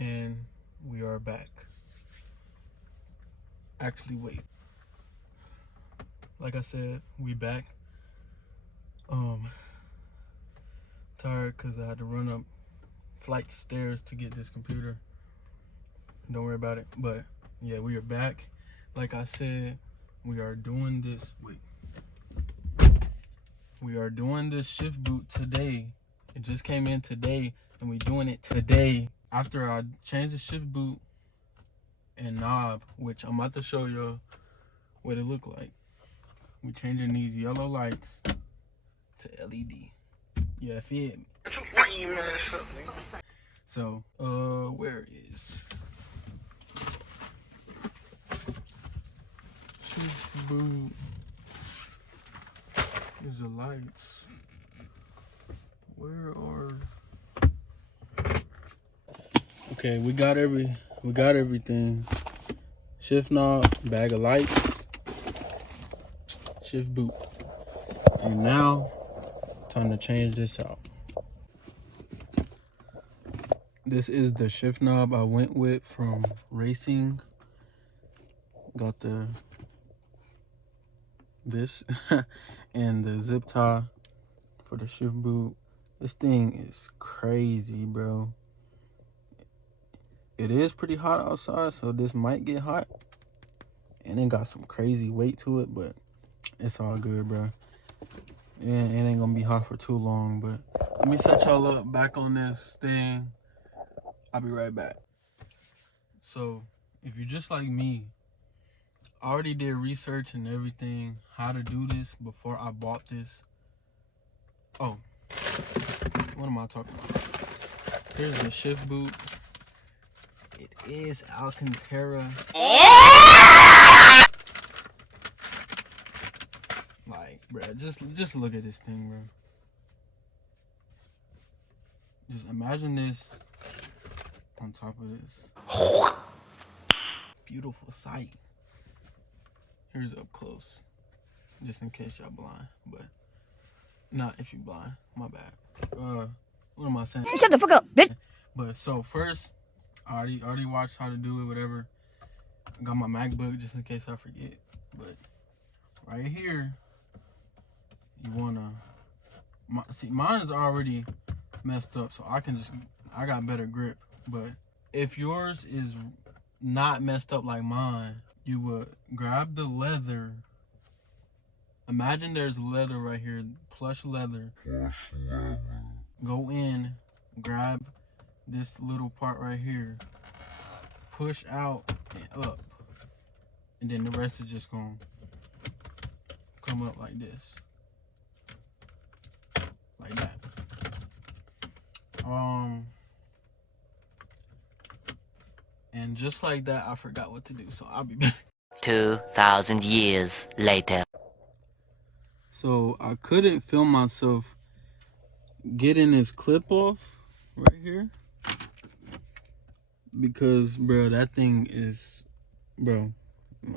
And we are back. Actually, wait. Like I said, we back. Tired because I had to run up flight stairs to get this computer. Don't worry about it. But yeah, we are back. Like I said, we are doing this. We are doing this shift boot today. It just came in today, and we doing it today. After I changed the shift boot and knob, which I'm about to show you what it look like. We changing these yellow lights to LED. Yeah, feel me. So, where is shift boot? Here's the lights. Where are? Okay, we got everything. Shift knob, bag of lights, shift boot. And now, time to change this out. This is the shift knob I went with from Racing. Got this and the zip tie for the shift boot. This thing is crazy, bro. It is pretty hot outside, so this might get hot. And it got some crazy weight to it, but it's all good, bro. And it ain't gonna be hot for too long, but let me set y'all up back on this thing. I'll be right back. So, if you're just like me, I already did research and everything, how to do this before I bought this. Oh, what am I talking about? Here's the shift boot. It is Alcantara. Like, bro, just look at this thing, bro. Just imagine this on top of this. Beautiful sight. Here's up close, just in case y'all blind, but not if you blind. My bad. What am I saying? Shut the fuck up, bitch. But so first, I already watched how to do it, whatever. I got my MacBook just in case I forget. But right here, you wanna see mine's already messed up, so I got better grip. But if yours is not messed up like mine, you would grab the leather. Imagine there's leather right here, plush leather. Go in, grab this little part right here, push out and up, and then the rest is just gonna come up like this, like that. And just like that, I forgot what to do, so I'll be back. 2,000 years later. So I couldn't film myself getting this clip off right here because, bro, that thing is, bro,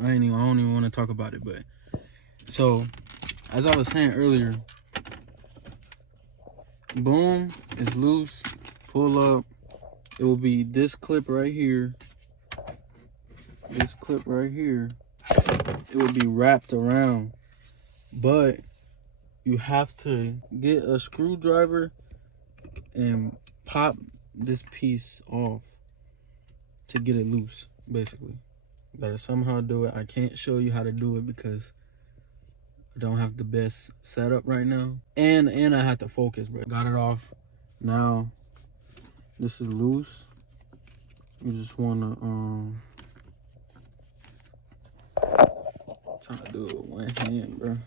I don't even want to talk about it. But so, as I was saying earlier, boom is loose, pull up. It will be this clip right here. This clip right here. It will be wrapped around, but you have to get a screwdriver and pop this piece off to get it loose, basically. You gotta somehow do it. I can't show you how to do it because I don't have the best setup right now. And I have to focus, bro. Got it off. Now, this is loose. You just wanna, trying to do it with one hand, bro.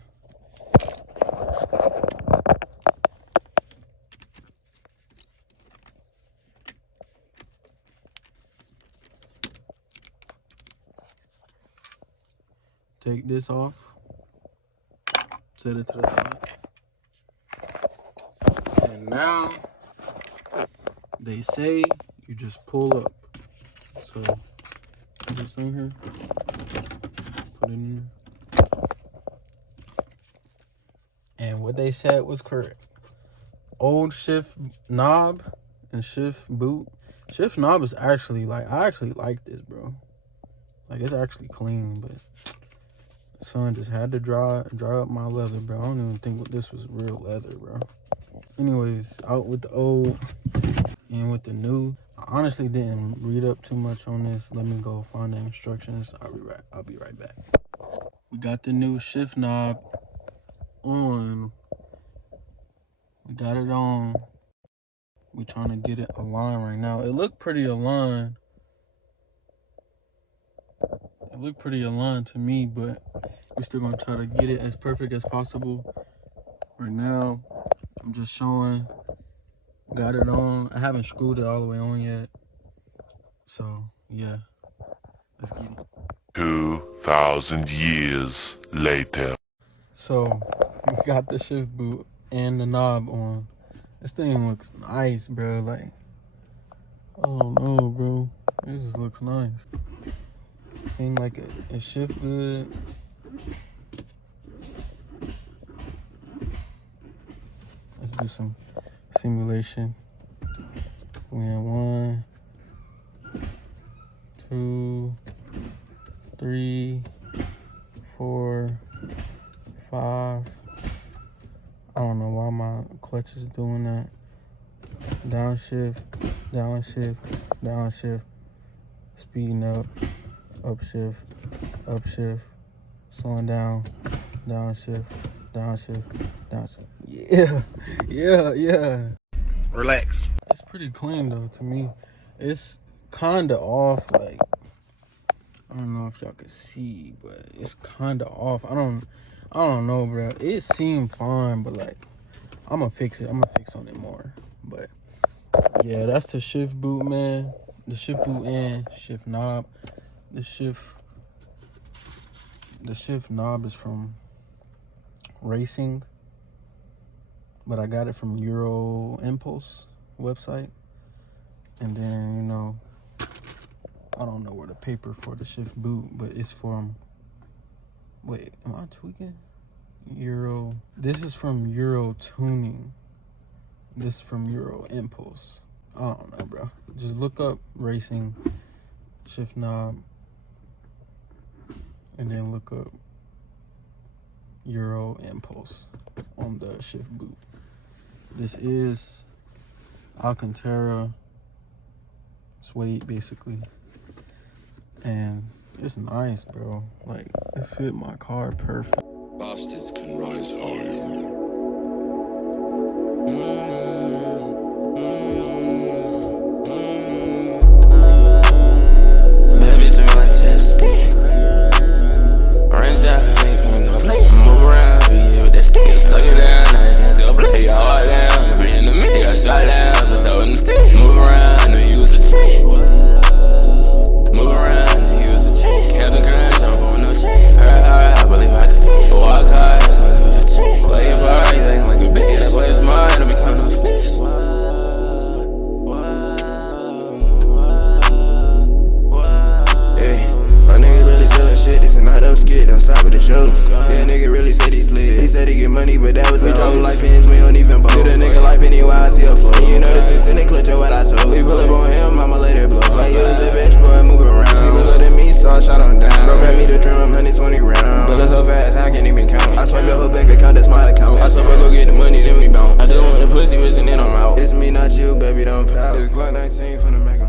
Take this off, set it to the side. And now, they say you just pull up. So, put this in here, put it in there. And what they said was correct. Old shift knob and shift boot Shift knob is actually like, I actually like this, bro. Like, it's actually clean, but the sun just had to dry up my leather, bro. I don't even think this was real leather, bro. Anyways, out with the old and with the new. I honestly didn't read up too much on this. Let me go find the instructions. I'll be right back. We got the new shift knob on. We got it on. We trying to get it aligned right now. It looked pretty aligned. It looked pretty aligned to me, but we're still gonna try to get it as perfect as possible. Right now, I'm just showing. Got it on. I haven't screwed it all the way on yet. So, yeah. Let's get it. 2,000 years later. So, we got the shift boot and the knob on. This thing looks nice, bro. Like, I don't know, bro. This just looks nice. Seems like it shift good. Let's do some simulation. We in 1, 2, 3, 4, 5. I don't know why my clutch is doing that. Downshift, downshift, downshift. Speeding up, upshift, upshift. Slowing down, downshift, downshift, downshift. Yeah. Relax. It's pretty clean though to me. It's kinda off, like, I don't know if y'all can see, but it's kinda off. I don't know, bro. It seemed fine, but like, I'm gonna fix it. I'm gonna fix on it more. But yeah, that's the shift boot, man. The shift boot and shift knob. The shift knob is from Racing, but I got it from Euro Impulse website. And then, you know, I don't know where the paper for the shift boot, but it's from, wait, am I tweaking? This is from Euro Tuning. This is from Euro Impulse. I don't know, bro. Just look up Racing shift knob and then look up Euro Impulse on the shift boot. This is Alcantara suede, basically. And it's nice, bro. Like, it fit my car perfect. Bastards can rise higher. Pussy missing and I'm out. It's me, not you, baby, don't pout. It's Glock 19 from the Mac.